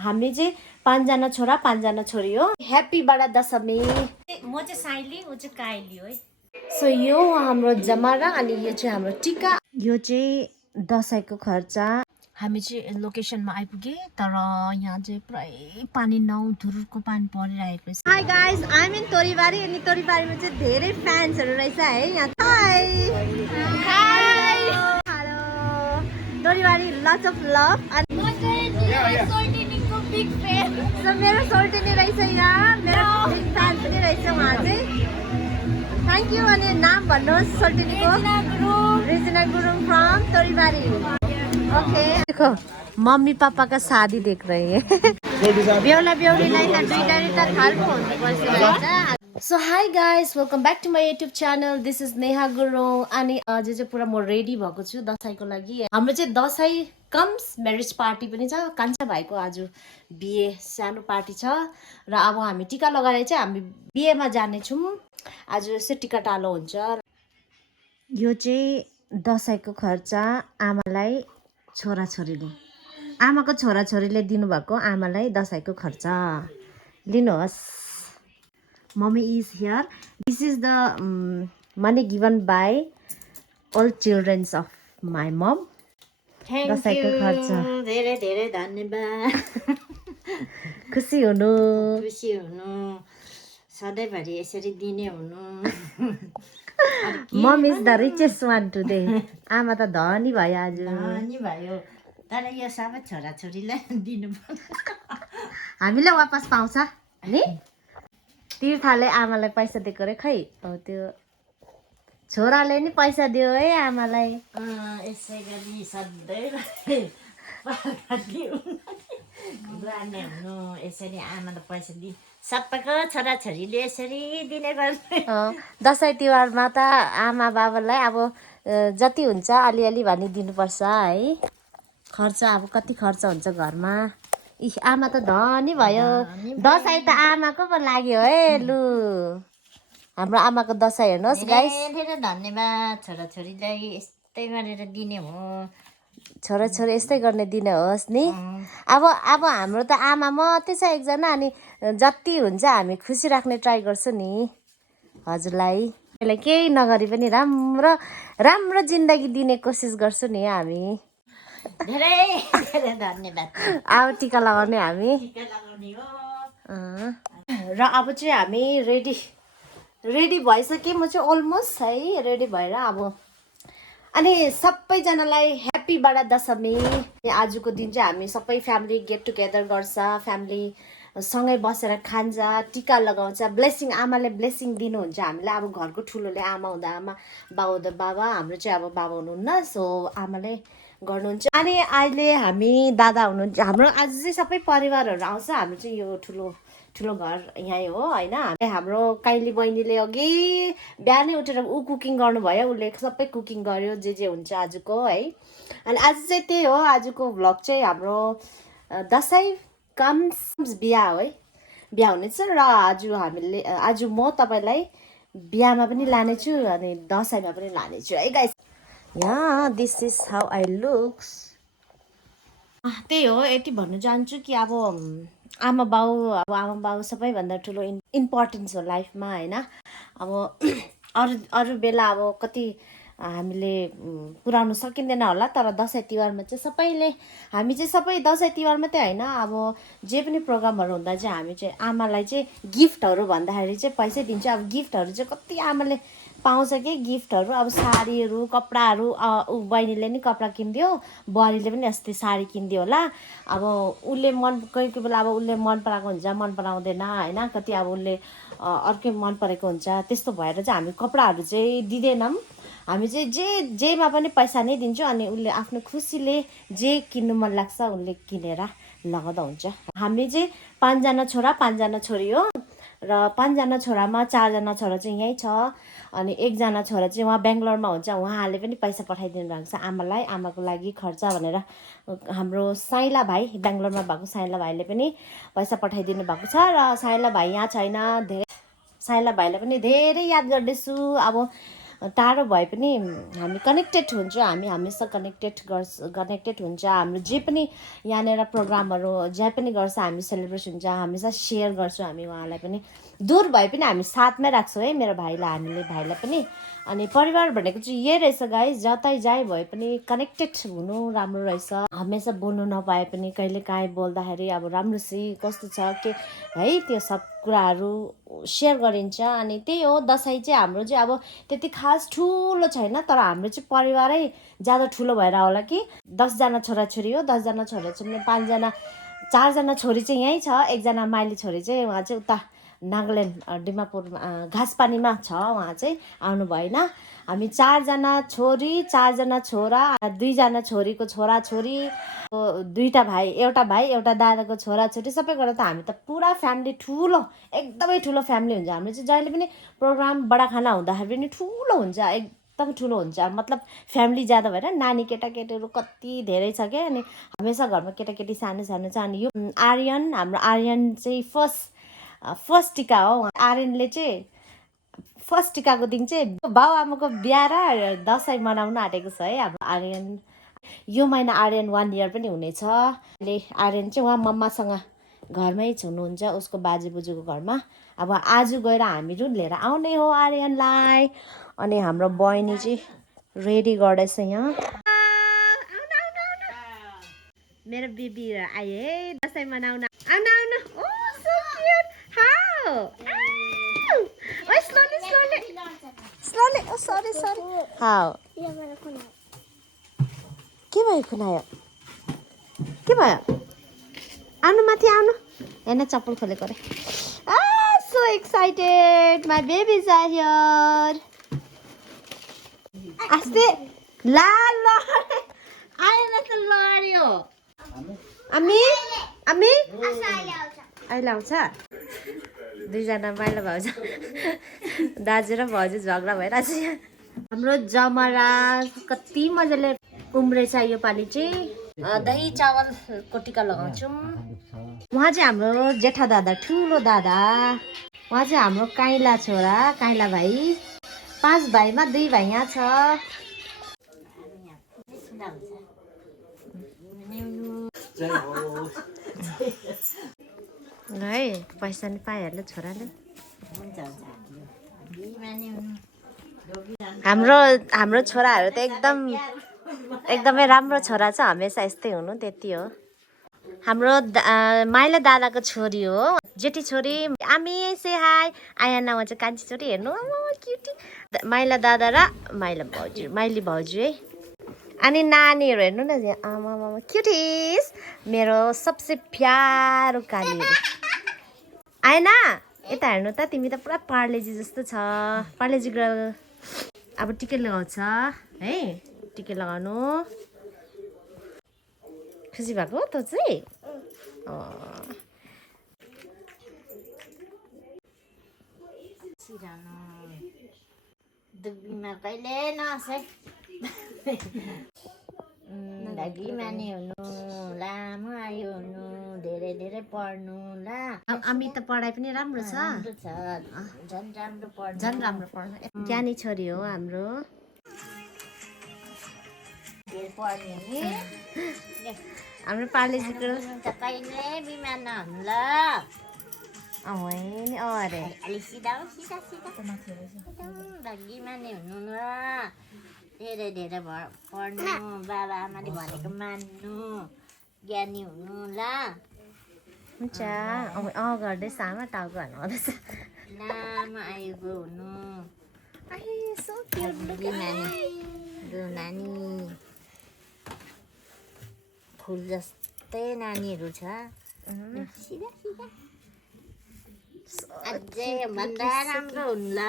हामी चाहिँ 5 जना छोरा 5 जना छोरी हो। ह्याप्पी बडा दशमी। म चाहिँ साइली, उ चाहिँ काइली हो है। सो यो हाम्रो जमारा अनि यो चाहिँ हाम्रो टिका। यो चाहिँ दसैँको खर्चा। हामी चाहिँ लोकेसनमा आइपुगे तर यहाँ चाहिँ पुरै पानी धुरुरको पानी परिरहेको छ। Hi guys, I am in Toribari अनि तोरीबारीमा चाहिँ धेरै फ्यान्सहरु रहेछ है यहाँ। Hi hi hello Toribari, lots of love. अनि सोल्टिनीको बिग फ्यान। सो मेरो सोल्टिनी रहेछ यहाँ, मेरो बिग फ्यान पनि रहेछ उहाँ चाहिँ। Thank you. अनि नाम भन्नुहोस् सोल्टिनीको? Regina Gurung from Toribari. Okay देखो मम्मी पापा का शादी देख रहे हैं। बेहुला बेहुलीलाई त दुईटा खालको हुनुपर्छ। So hi guys, welcome back to my YouTube channel. This is Neha Gurung. अनि अझै चाहिँ पुरा म रेडी भएको छु दसैँको लागि। हाम्रो चाहिँ दसैँ कम्स म्यारेज पार्टी पनि छ। कान्छा भाइको आज बिहे सानो पार्टी छ र अब हामी टिका लगाएर चाहिँ हामी बिहेमा जानेछौँ। आज यसो टिका टालो हुन्छ। यो चाहिँ दसैँको खर्चा आमालाई छोराछोरीले, आमाको छोराछोरीले दिनुभएको आमालाई दसैँको खर्चा लिनुहोस्। Mummy is here. This is the money given by all childrens of my mom. दसैँको खर्चा धेरै धेरै धन्यवाद। खुसी हुनु, खुसी हुनु, सधैँभरि यसरी दिने हुनु। Mom is the richest one today. आमा त धनी भयो आज। धनी भयो तर यो सबै छोराछोरीलाई दिनु हामीलाई वापस पाउँछ नि। तीर्थाले आमालाई पैसा दिएको रे खै। हो त्यो छोराले नि पैसा दियो है आमालाई। यसै गरी सधैँ लाने हुनु। यसरी आमालाई पैसा दि सबैको छोराछोरीले यसरी दिने गर्छ। दसैँ तिहारमा त आमा बाबालाई अब जति हुन्छ अलिअलि भनी दिनुपर्छ है। खर्च अब कति खर्च हुन्छ घरमा। इ आमा त धनी भयो। दसैँ त आमाको पो लाग्यो है। लु हाम्रो आमाको दसैँ हेर्नुहोस् गाइस। धेरै धन्यवाद। छोराछोरीलाई यस्तै गरेर दिने हो। छोराछोरी यस्तै गर्ने दिने होस् नि। अब हाम्रो त आमा मात्रै छ एकजना। अनि जति हुन्छ हामी खुसी राख्ने ट्राई गर्छु नि हजुरलाई। त्यसलाई केही नगरी पनि राम्रो राम्रो जिन्दगी दिने कोसिस गर्छु नि हामी। धेरै धेरै धन्यवाद। अब टिका लगाउने हामी। टिका लगाउने हो। र अब चाहिँ हामी रेडी भइसकेँ। म चाहिँ अलमोस्ट है रेडी भएर अब। अनि सबैजनालाई ह्याप्पी बडा दशमी। आजको दिन चाहिँ हामी सबै फ्यामिली गेट टुगेदर गर्छ। फ्यामिली सँगै बसेर खान्छ, टिका लगाउँछ, ब्लेसिङ आमाले ब्लेसिङ दिनुहुन्छ हामीलाई। अब घरको ठुलोले आमा हुँदा आमा, बाउ हुँदा बाबा। हाम्रो चाहिँ अब बाबा हुनुहुन्न सो आमाले गर्नुहुन्छ। अनि अहिले हामी दादा हुनुहुन्छ। हाम्रो आज चाहिँ सबै परिवारहरू आउँछ। हाम्रो चाहिँ यो ठुलो घर यहीँ हो होइन। हाम्रो काइली बहिनीले अघि बिहानै उठेर ऊ कुकिङ गर्नुभयो। उसले सबै कुकिङ गर्यो जे हुन्छ आजको है। अनि आज चाहिँ त्यही हो। आजको भ्लग चाहिँ हाम्रो दसैँ कम्स बिहा हो है। बिहा हुनेछ र आज म तपाईँलाई बिहामा पनि लानेछु अनि दसैँमा पनि लानेछु है गाइस। यहाँ this is how I looks. त्यही हो। यति भन्नु चाहन्छु कि अब आमा बाउ सबैभन्दा ठुलो इम्पोर्टेन्स हो लाइफमा होइन। अब अरू बेला अब कति हामीले पुर्याउनु सकिँदैन होला तर दसैँ तिहारमा चाहिँ हामी चाहिँ सबै दसैँ तिहार मात्रै होइन अब जे पनि प्रोग्रामहरू हुँदा चाहिँ हामी चाहिँ आमालाई चाहिँ गिफ्टहरू भन्दाखेरि चाहिँ पैसै दिन्छ। अब गिफ्टहरू चाहिँ कति आमाले पाउँछ कि गिफ्टहरू। अब साडीहरू कपडाहरू बहिनीले नि कपडा किनिदियो, बुहारीले पनि अस्ति साडी किनिदियो होला। अब उसले कोही बेला अब उसले मन पराएको हुन्छ, मन पराउँदैन होइन। कति अब उसले अर्कै मन परेको हुन्छ। त्यस्तो भएर चाहिँ हामी कपडाहरू चाहिँ दिँदैनौँ। हामी चाहिँ जेमा पनि पैसा नै दिन्छौँ। अनि उसले आफ्नो खुसीले जे किन्नु मन लाग्छ उसले किनेर लगाउँदा हुन्छ। हामी चाहिँ 5 जना छोरा 5 जना छोरी हो र 5 जना छोरामा 4 जना छोरा चाहिँ यहीँ छ। अनि 1 जना छोरा चाहिँ उहाँ बेङ्गलोरमा हुन्छ। उहाँले पनि पैसा पठाइदिनु भएको छ आमालाई, आमाको लागि खर्च भनेर। हाम्रो साइला भाइ, बेङ्गलोरमा भएको साइला भाइले पनि पैसा पठाइदिनु भएको छ। र साइला भाइ यहाँ छैन। साइला भाइलाई पनि धेरै याद गर्दैछु। अब टाढो भए पनि हामी कनेक्टेड हुन्छौँ, हामी हमेसा कनेक्टेड हुन्छ। हाम्रो जे पनि यहाँनिर प्रोग्रामहरू जे पनि गर्छ, हामी सेलिब्रेट हुन्छ, हमेसा सेयर गर्छौँ हामी उहाँलाई पनि। दूर भए पनि हामी साथमै राख्छौँ है मेरो भाइलाई, हामीले भाइलाई पनि। अनि परिवार भनेको चाहिँ यही रहेछ गाइस, जतै जाइ भए पनि कनेक्टेड हुनु राम्रो रहेछ। हमेसा बोल्नु नपाए पनि कहिले काहीँ बोल्दाखेरि अब राम्रोसित कस्तो छ के है, त्यो सब कुराहरू सेयर गरिन्छ। अनि त्यही हो, दसैँ चाहिँ हाम्रो चाहिँ अब त्यति खास ठुलो छैन, तर हाम्रो चाहिँ परिवारै ज्यादा ठुलो भएर होला कि 10जना छोराछोरी हो, 10जना छोराछोरी 5जना 4जना छोरी चाहिँ यहीँ छ, एकजना माइली छोरी चाहिँ उहाँ चाहिँ उता नागाल्यान्ड डिमापुरमा घाँसपानीमा छ, उहाँ चाहिँ आउनु भएन। हामी 4जना छोरी 4जना छोरा, 2जना छोरीको छोराछोरी, 2टा भाइ, एउटा दादाको छोराछोरी, सबै गरेर त हामी त पुरा फ्यामिली ठुलो, एकदमै ठुलो फ्यामिली हुन्छ हाम्रो चाहिँ। जहिले पनि प्रोग्राम बडा खाना हुँदाखेरि पनि ठुलो हुन्छ, एकदम ठुलो हुन्छ। मतलब फ्यामिली ज्यादा भएर नानी केटाकेटीहरू कति धेरै छ क्या। अनि हमेसा घरमा केटाकेटी सानो सानो छ। अनि यो आर्यन, हाम्रो आर्यन चाहिँ फर्स्ट टिका हो। आर्यनले चाहिँ फर्स्ट टिकाको दिन चाहिँ बाउ आमाको बिहा र दसैँ मनाउन आँटेको छ है हाम्रो आर्यन। यो महिना आर्यन 1 इयर पनि हुनेछ। अहिले आर्यन चाहिँ उहाँ मम्मासँग घरमै हुनुहुन्छ, उसको बाजे बोजूको घरमा। अब आज गएर हामीहरू लिएर आउने हो आर्यनलाई। अनि हाम्रो बहिनी चाहिँ रेडी गर्दैछ यहाँ। मेरो बेबी आयो है दसैँ मनाउन। आउनु आउनु, oh so cute, how oh slowly oh sorry how के भयो खुनायो, के भयो, आउनु माथि आउनु, हेर्न चप्पल खोलेको रे। So excited, my baby are here. आस्ते ला आएन त लड्यो। आमी अहिले आउँछ। 2जना माइला भाउज, दाजु र भाउजू झगडा भइरहेको छ। हाम्रो जमरा कति मजाले उम्रेछ योपालि चाहिँ। दही चावलको टिका लगाउँछौँ। उहाँ चाहिँ हाम्रो जेठा दादा, ठुलो दादा। उहाँ चाहिँ हाम्रो काइला छोरा, काइला भाइ। 5 भाइमा 2 भाइ यहाँ छ। है पैसा नि पाइहाल्यो छोराले। हाम्रो छोराहरू त एकदमै राम्रो छोरा छ, हमेसा यस्तै हुनु, त्यति हो। हाम्रो माइला दादाको छोरी हो, जेठी छोरी। आमी से हाई, आयाना उहाँ चाहिँ कान्छी छोरी। हेर्नु क्युटी, माइला दादा र माइली भाउजू है। अनि नानीहरू हेर्नु न, आमा क्युटिस, मेरो सबसे प्यारो कालीहरू। आएन यता हेर्नु त, तिमी त पुरा पार्लेजी जस्तो छ, पार्लेजी गर्ल। अब टिका लगाउँछ है, टिका लगाउनु। खुसी भएको त चाहिँ। दुःखमा कहिले नआसे लागि माने हुनु, लामो आयु हुनु, धेरै धेरै पढ्नु ल। हामी त पढाइ पनि राम्रो छ, झन् राम्रो पढ्नु, झन् राम्रो पढ्नु। ज्ञानी छोरी हो हाम्रो। धेरै पढ्ने नि हाम्रो पार्लेजीको त कहिले बिमार नहुनु ल। नि अरे अलि सिधा हो, सिधा लागि माने हुनु ल। धेरै धेरै पढ्नु, बाबा आमाले भनेको मान्नु, ज्ञानी हुनु ल। हुन्छ गर्दैछ आमा, टाउको हल्लाउँदैछ। लामो आयुको हुनु, नानी फुल जस्तै नानीहरू छ। अझै भन्दा राम्रो हुनु ल,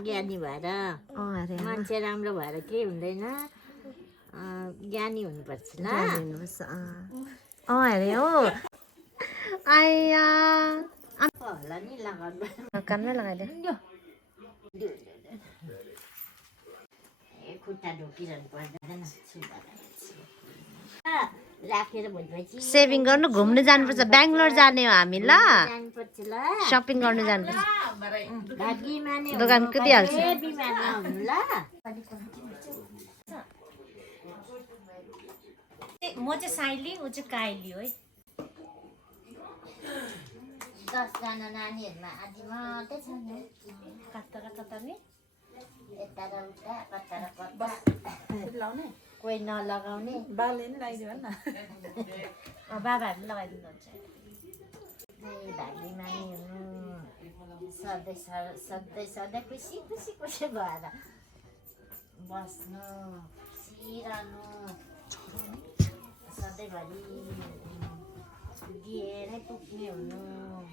ज्ञानी भएर। मान्छे राम्रो भएर केही हुँदैन, ज्ञानी हुनुपर्छ ल। अरे हो आया होला नि लगाउनु, कानमै लगाइदियो। खुट्टा ढोकिरहनु पर्दैन, राखेर भोलिपछि सेभिङ गर्नु, घुम्नु जानुपर्छ। बेङ्गलोर जाने हो हामी ल। जानुपर्छ एकछिन ल सपिङ गर्नु जानु भागी माने दोकान कुदिहाल्छ बिमार नहुनु ल म चाहिँ साइली ऊ चाहिँ काइली हो है 10 जना नानीहरुमा आदि मात्रै छ नि कता नि यता र उता कता र कता लाउने कोही नलगाउने बाले नि लगाइदियो न बाबाहरूले लगाइदिनुहुन्छ भागी माने हुनु सधैँ खुसी भएर बस्नु खुसिरहनु सधैँभरि दिएरै पुग्ने हुनु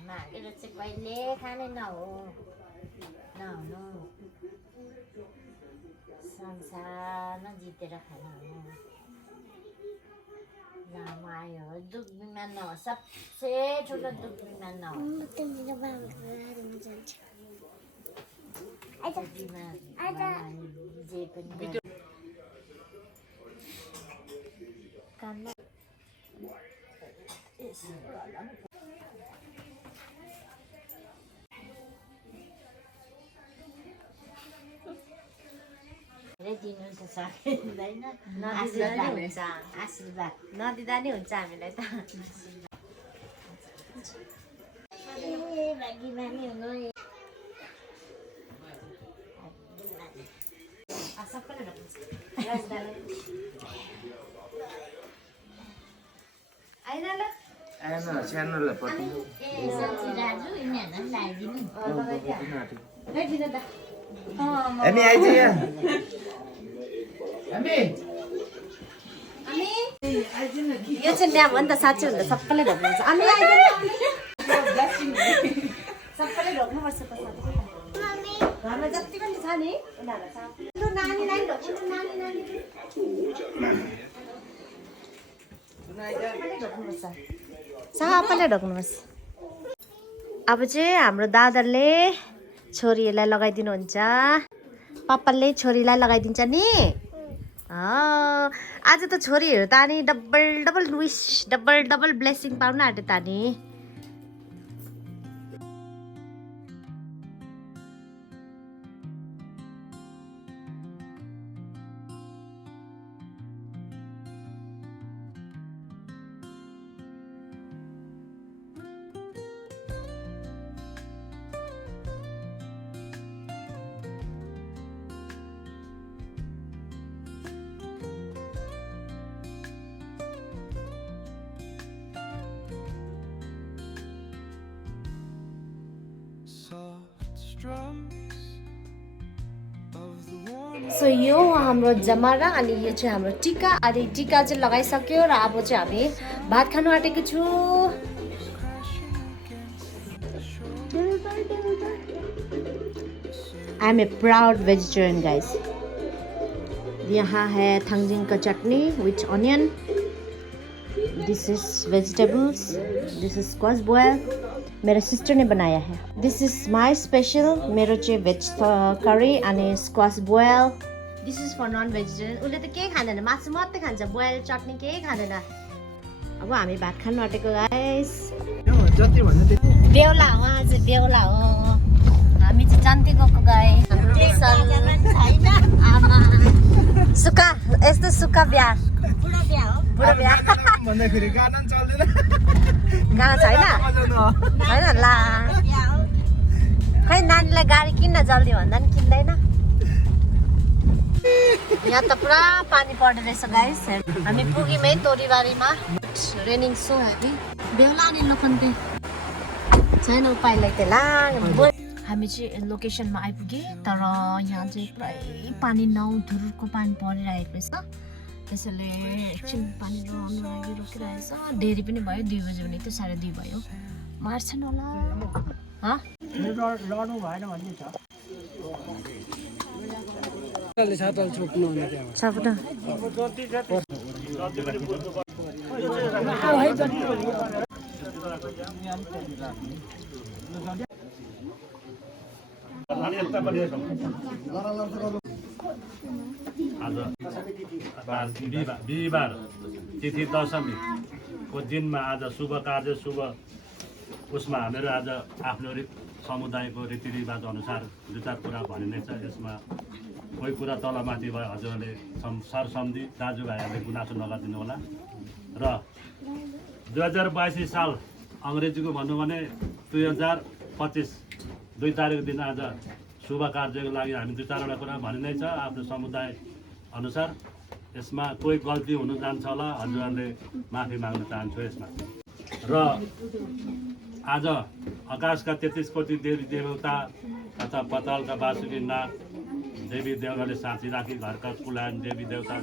मागेर चाहिँ कहिले खाने नहुनु संसारमा जितेर खाने हुनु लामो आयो दुख बिमार नहोस् सबसे ठुलो दुख बिमार नहोस् जे पनि काममा दिनु त सकिँदैन आशीर्वाद नदिँदा नि हुन्छ हामीलाई त भागी माने हुनु सबैले ढक्नुहुन्छ आइन ल आएन सानोलाई पठाउनु ए साँच्ची राजु यिनीहरूलाई पनि लगाइदिनु ल्याइदिनु त हामी आइज यहाँ हामी यो चाहिँ ल्याब हो नि त साँच्ची हुन्छ सबैले ढोक्नुहुन्छ अनि सबैले ढोक्नुपर्छ त घरमा जति पनि छ नि उनीहरूलाई नानीलाई ढोक्नु नानी सबैले ढोक्नुपर्छ अब चाहिँ हाम्रो दादाले छोरीहरूलाई लगाइदिनुहुन्छ पापाले छोरीलाई लगाइदिन्छ नि आज त छोरीहरू त नि डबल विस डबल ब्लेसिङ पाउन आँट्यो त नि सो यो हाम्रो जमारा अनि यो चाहिँ हाम्रो टिका अनि टिका चाहिँ लगाइसक्यो र अब चाहिँ हामी भात खानु आँटेको छु I am a proud vegetarian guys यहाँ है थांजिंग का chutney with onion this is vegetables this is squash boil मेरा सिस्टर ने बनाया है दिस इज माई स्पेशल मेरो चाहिँ भेज करी अनि squash boil this is for non vegetarian उसले त केही खाँदैन मासु मात्रै खान्छ बोयल चटनी केही खाँदैन अब हामी भात खानु आँटेको गाइस जति भन्नु त्यति बेहुला हो आज बेहुला हो हामी चाहिँ जन्ती गएको गाई सुक्खा यस्तो सुक्खा बिहा बुढो बिहा भन्दाखेरि गाना चल्दैन गाना छैन होइन ला खै नानीलाई गाडी किन्न जल्दी भन्दा नि किन्दैन यहाँ त पुरा पानी पर्दो रहेछ गाइस हामी पुग्यौँ है तोरीबारीमा रेनिङ सो हेभी बेहुला नि लोखन्ते छैन उपायलाई त्यसलाई हामी चाहिँ लोकेसनमा आइपुगेँ तर यहाँ चाहिँ पुरै पानी नाउधुरको पानी परिरहेको रहेछ त्यसैले एकछिन पानी रहनु लागि रोकिरहेछ देरी पनि भयो 2 बजे भने त्यो 2:30 भयो मार्छन् होला लड्नु भएन भन्ने छ आज बिहिबार तिथि दशमीको दिनमा आज शुभ कार्य शुभ उसमा हामीहरू आज आफ्नो समुदायको रीतिरिवाज अनुसार दुई चार कुरा भनिनेछ। यसमा कोही कुरा तलमाथि भयो हजुरहरूले सरसम्झी दाजुभाइहरूले गुनासो नगरिदिनु होला। र 2082 साल अङ्ग्रेजीको भन्नु भने 2025 2 तारिक दिन आज शुभ कार्यको लागि हामी दुई चारवटा कुरा भनिनै छ आफ्नो समुदाय अनुसार। यसमा कोही गल्ती हुनु जान्छ होला, हजुरहरूले माफी माग्न चाहन्छु यसमा। र आज आकाशका 33 कोटी देवी देवता तथा पतालका बासुकी नाग देवी देवताले साँची राखी घरका कुलायन देवी देवता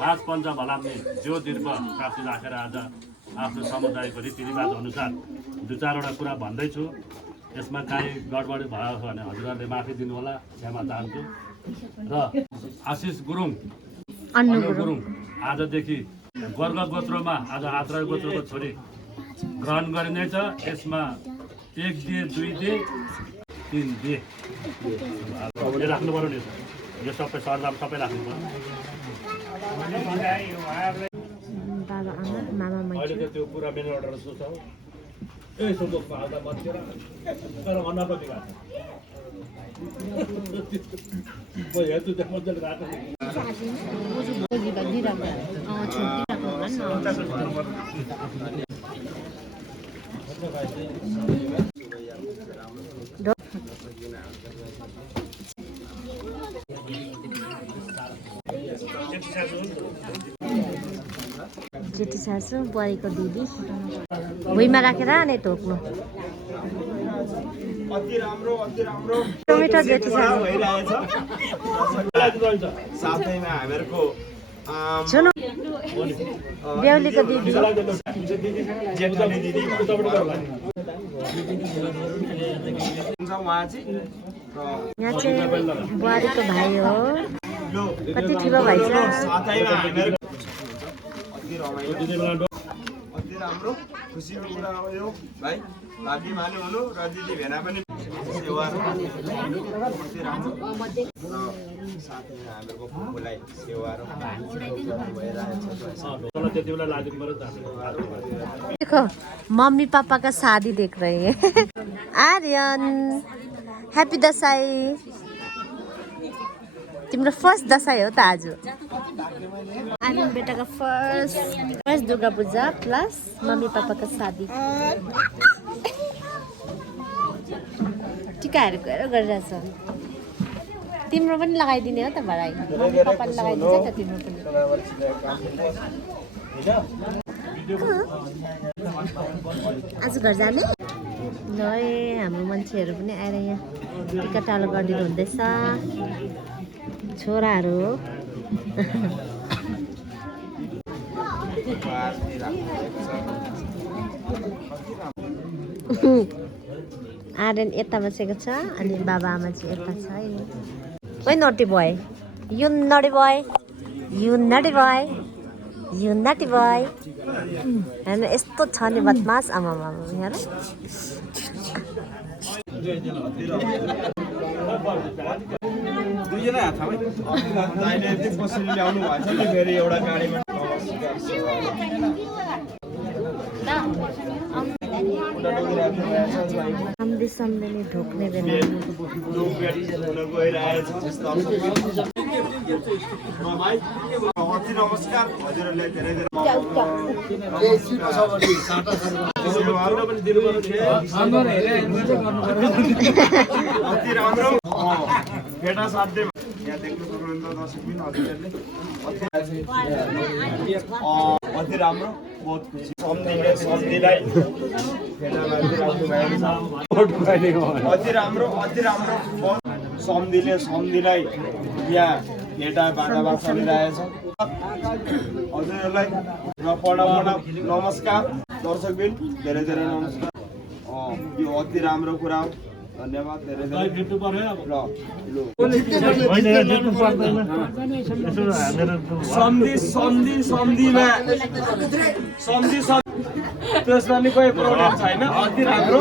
पाँच पञ्च भलाम्ने जो दीर्घ प्राप्ति राखेर आज आफ्नो समुदायको रीतिरिवाज अनुसार दुई चारवटा कुरा भन्दैछु। यसमा काहीँ गडबडी भयो भने हजुरहरूले माफी दिनु होला, क्षमा चाहन्छु। र आशिष गुरुङ अन्नु गुरुङ आजदेखि वर्ग गोत्रमा आज आत्रा गोत्रको छोरी ग्रहण गरिनेछ। यसमा 1 दे 2 दे 3 दे राख्नु पर्यो नि, यो सबै सरदाम सबै राख्नु पर्यो। बाबा आमा मामा अहिले त त्यो पुरा मेन अर्डर छ ए सोमोकमा आउँदा मतिर तर अनपति भएको म हेर्छु त्यो मजाले राख्नु जेठी सासू बुहारीको दिदी भुइँमा राखेर नै टोक्नु। मिठो जेठी सासू साथैमा हामीहरूको सुन बेहुलीको दिदी जेठानी दिदी उहाँ चाहिँ यहाँ चाहिँ बुहारीको भाइ हो। कति ठुलो भाइ छ। साथैमा हामीहरूको अति राम्रो खुसीको कुरा हो यो भाइ। भाग्यमानी हुनु र दिदी भेना पनि सेवा अति राम्रो र साथैमा हामीहरूको फुपूलाई सेवा र देखो मम्मी पापा का शादी देख रहे हैं। आर्यन हैप्पी दसैँ। तिम्रो फर्स्ट दसैँ हो त आज। आर्यन बेटा का first Durga Puja plus mummy papa का शादी। टिकाहरू गएर गरिरहेछ। तिम्रो पनि लगाइदिने हो त भराइ। मम्मी पापाले लगाइदिन्छ त तिम्रो पनि। आज घर जाने ल हाम्रो मान्छेहरू पनि आएर यहाँ टिका टालो गरिदिनु हुँदैछ। छोराहरू हो। आर्यन यता बसेको छ अनि बाबा आमा चाहिँ यता छ। ओइ naughty boy, you naughty boy, you naughty boy, you naughty boy. हेर्नु यस्तो छ नि बदमास आमा मामा हेर। दुईजना हातमै दाइले यति कसरी ल्याउनु भएछ नि फेरि एउटा गाडीमा आम्दी सम्झने ढोक्ने बेला नमस्कार हजुरहरूले धेरै धेरै अति राम्रो भेटा साध्य यहाँ देख्नु सक्नुहुन्छ दर्शक पनि हजुरहरूले अति राम्रो बहुत खुसी सम्झीलाई अति राम्रो सम्झीलाई यहाँ भेटा बाटामा चलिरहेछ। हजुरहरूलाई र प्रणाम नमस्कार दर्शकबिन धेरै धेरै नमस्कार। यो अति राम्रो कुरा हो। धन्यवाद धेरै धेरै त्यसमा नि कोही प्रब्लम छैन। अति राम्रो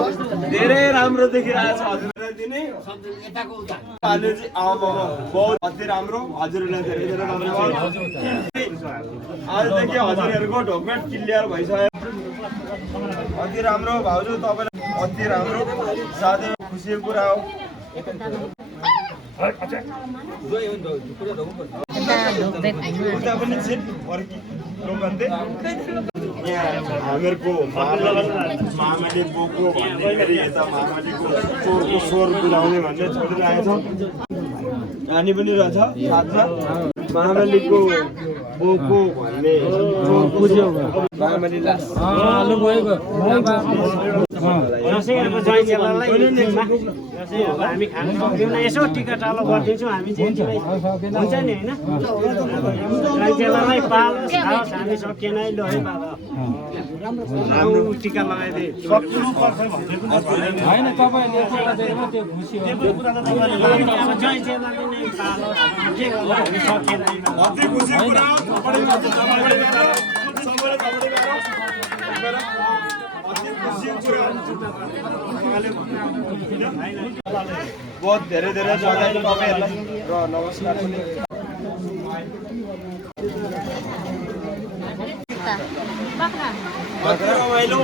धेरै राम्रो देखिरहेको छ हजुरलाई दिने अहिले चाहिँ आमामा बहुत अति राम्रो हजुरलाई धेरै धेरै धन्यवाद आजदेखि हजुरहरूको ढोकमेट क्लियर भइसक्यो अति राम्रो भाउजू तपाईँलाई अति राम्रो साथै खुसीको कुरा हो उता पनि छिट फर्की लोकन्ते हामीहरूको मामाले बोको भन्ने यता मामालेको चोरको स्वर बुझाउने भन्ने छोडिरहेको छ नानी पनि रहेछ साथमा मामालेको बोको भन्ने बुझ्यो मामाले लास हामी खान सक्दैनौँ यसो टिकाटालो गरिदिन्छौँ हामी हुन्छ नि होइन चेलालाई पालोस् खाओस् हामी सकिएन है ल है बाबा टिका लगाइदिए होइन तपाईँहरूले त्यो खुसी हो जय चेलाले नै पालोस् के गर्नु हामी सकिएन बहुत धेरै धेरै जग्गा तपाईँहरूलाई र नमस्कार रमाइलो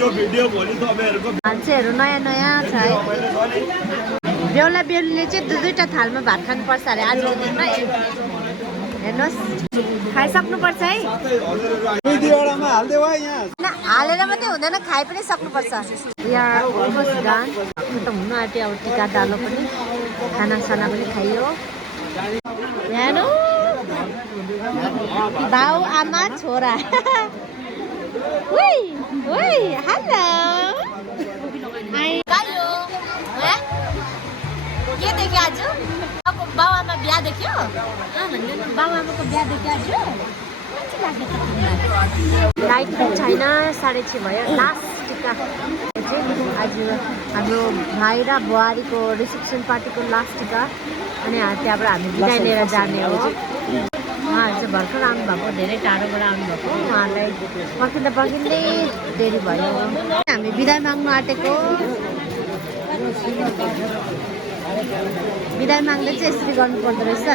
यो भिडियो भोलि तपाईँहरूको मान्छेहरू नयाँ नयाँ छ है बेहुला बेहुलीले चाहिँ दुईवटा थालमा भात खानुपर्छ अरे आजको दिनमा हेर्नुहोस् खाइसक्नुपर्छ है हालेर मात्रै हुँदैन खाइ पनि सक्नुपर्छ यहाँ अलमोस्ट डान त हुनु आँट्यो अब टिका डालो पनि खानासाना पनि खाइयो हेर्नु बाउ आमा छोरा हेलो के देख्यो आज अब बाउ आमा बिहा देख्यो बाउ आमाको बिहा देख्यो आज लाइट पनि छैन 6:30 भयो लास्ट टिका आज हाम्रो भाइ र बुहारीको रिसेप्सन पार्टीको लास्ट टिका अनि त्यहाँबाट हामी बिदाई लिएर जाने हो उहाँहरू चाहिँ भर्खर आउनुभएको धेरै टाढोबाट आउनुभएको उहाँहरूलाई पर्खिँदै देरी भयो हामी बिदाई माग्नु आँटेको बिदाई माग्दा चाहिँ यसरी गर्नुपर्दो रहेछ है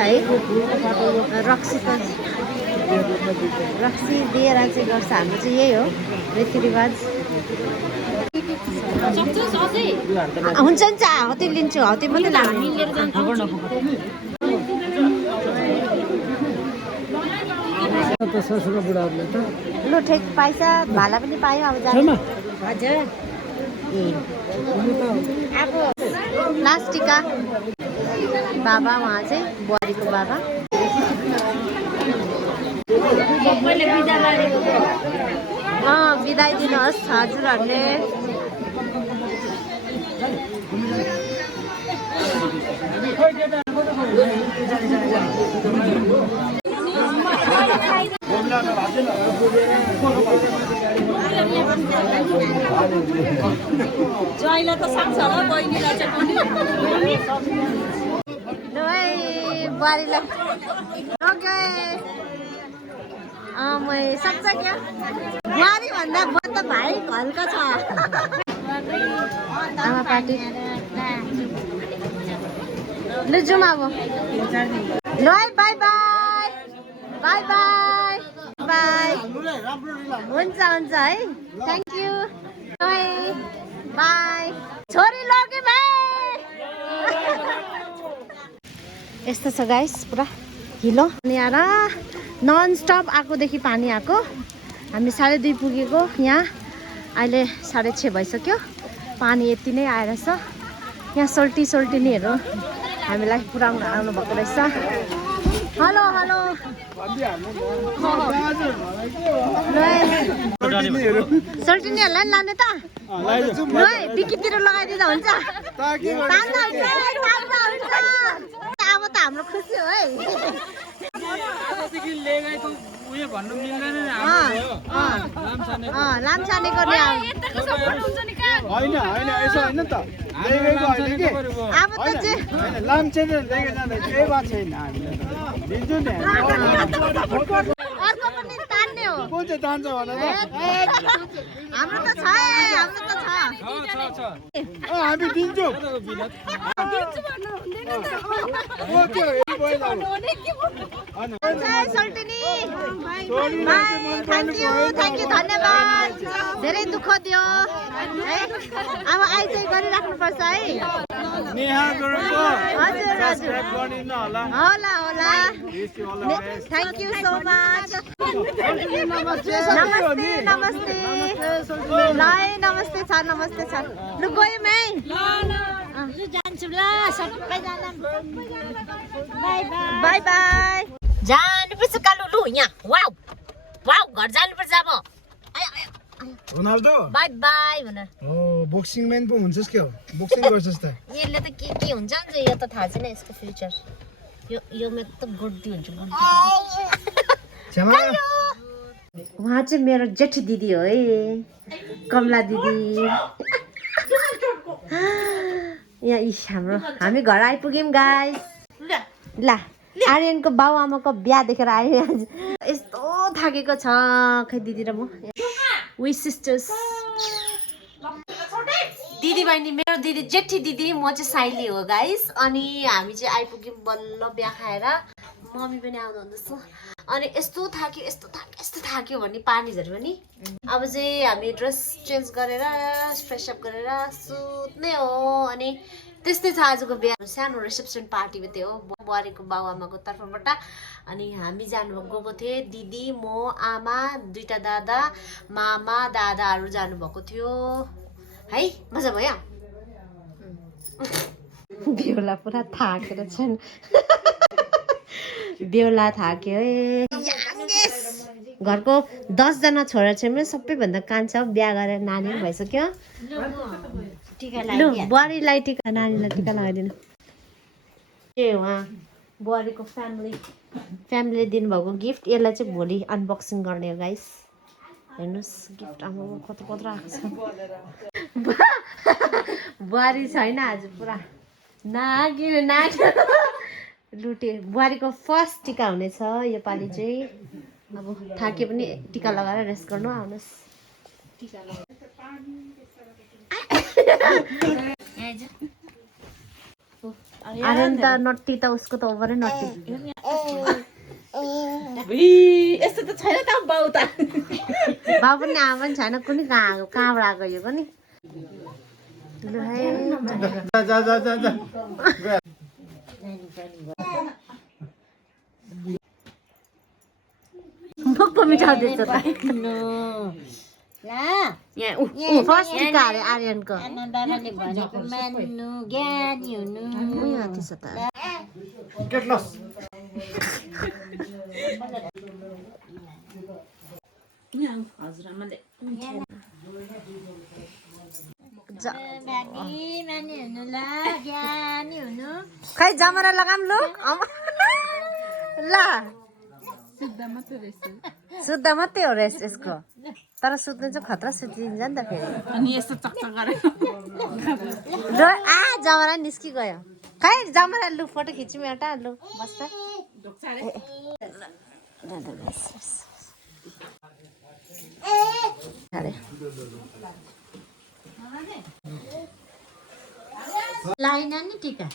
रक्सी दिएर चाहिँ गर्छ हाम्रो चाहिँ यही हो रीतिरिवाज हुन्छ नि हौती लिन्छु हौती मात्रै लानु लु ठिक पाइछ भाला पनि पायो अब जानु हजुर अब लास्ट टिका बाबा उहाँ चाहिँ बुहारीको बाबा बिदाई दिनुहोस् हजुरहरूले ज्वाइँलाई त सक्छ होला बहिनीलाई चाहिँ बुहारीलाई सक्छ क्या बुहारी भन्दा म त भाइ हल्का छ आमा पार्टी लु जाउँ अब ल है by by by by by हुन्छ हुन्छ है थ्याङ्क यू बाई छोरी लगे भाइ यस्तो छ गाइस पुरा हिलो अनि आएर नन स्टप आएकोदेखि पानी आएको हामी 2:30 पुगेको यहाँ अहिले 6:30 भइसक्यो पानी यति नै आएर छ यहाँ सोल्टिनीहरू हामीलाई पुऱ्याउन आउनुभएको रहेछ हेलो हेलो सोल्टिनीहरूलाई नि लाने त बिक्रीतिर लगाइदिँदा हुन्छ अब त हाम्रो खुसी हो है लाम्छाने गर्ने होइन यसो होइन त अब त चाहिँ केही बात छैन दिन्छु नि अर्को पनि तान्ने हो कुन चाहिँ तान्छ भने हाम्रो त छ हामी दिन्छौँ थ्याङ्क यू धन्यवाद धेरै दुःख दियो है अब आइचाइ गरिराख्नुपर्छ है नेहा गुरुङको हजुर हजुर सब्स्क्राइब गरिदिनु होला होला होला थ्याङ्क यू सो मच नमस्ते नमस्ते ल है नमस्ते छ लु गयौँ है जान्छु ल सबैजना बाई बाई बाई बाई जानुपर्छ कालु लु यहाँ वाउ वाउ घर जानुपर्छ अब रोनाल्डो बाई बाई भनेर बक्सिङ म्यान पो हुन्छस् क्या बक्सिङ गर्छस् त यसले त के हुन्छ नि यो त थाहा छैन यसको फ्युचर यो म त गोड्दी हुन्छु क्षमा उहाँ चाहिँ मेरो जेठी दिदी हो है कमला दिदी यहाँ इस हामी घर आइपुग्यौँ गाइस ल आर्यनको बाबुआमाको बिहा देखेर आयो आज यस्तो थाकेको छ खै दिदी र म वी सिस्टर्स दिदी बहिनी मेरो दिदी जेठी दिदी म चाहिँ साइली हो गाइस अनि हामी चाहिँ आइपुग्यौँ बल्ल बिहा खाएर मम्मी पनि आउनु हुँदैछ अनि यस्तो थाक्यो भन्ने पानी झरी पनि अब चाहिँ हामी ड्रेस चेन्ज गरेर फ्रेस अप गरेर सुत्ने हो अनि त्यस्तै छ आजको बिहा सानो रिसेप्सन पार्टी थियो बुहारीको बाबुआमाको तर्फबाट अनि हामी गएको थिए दिदी म आमा दुईटा दादा मामा दादाहरू जानुभएको थियो है मजा भयो बेहुला पुरा थाकेर छन् बेहुला थाक्यो है घरको 10 जना छोरा छोरी सबैभन्दा कान्छा बिहा गरेर नानी भइसक्यो लु बुहारीलाई टिका नानीलाई टिका लगाइदिनु ए उहाँ बुहारीको फ्यामिलीले दिनुभएको गिफ्ट यसलाई चाहिँ भोलि अनबक्सिङ गर्ने हो गाइस हेर्नुहोस् गिफ्ट आमा कत्रो आएको छ बुहारी छैन आज पुरा नागिन लुटे बुहारीको फर्स्ट टिका हुनेछ यो पालि चाहिँ अब थाके पनि टिका लगाएर रेस्ट गर्नु आउनुहोस् आर्यन त नट्टी त उसको त ओभरै नट्टी यस्तो त छैन त बाउ त बाउ पनि आमा पनि छैन कुनै कहाँबाट आएको यो पनि लु है भक्क मिठाउँदैछ त यहाँ फर्स्ट टिका अरे आर्यनको आमा बाबाले भनेको मान्नु ज्ञानी हुनु त्यसो त हजुरआमाले मानी हुनु ल ज्ञानी हुनु खै जमरा लगाम लु ल शुद्ध मात्रै हो रेस यसको तर सुत्नु चाहिँ खतरा सुतिन्छ नि त फेरि अनि यस्तो चकचक गरेर जमरा निस्किगयो खै जमरा लु फोटो खिच्यौँ एउटा लु बस्दा लाइन नि टिका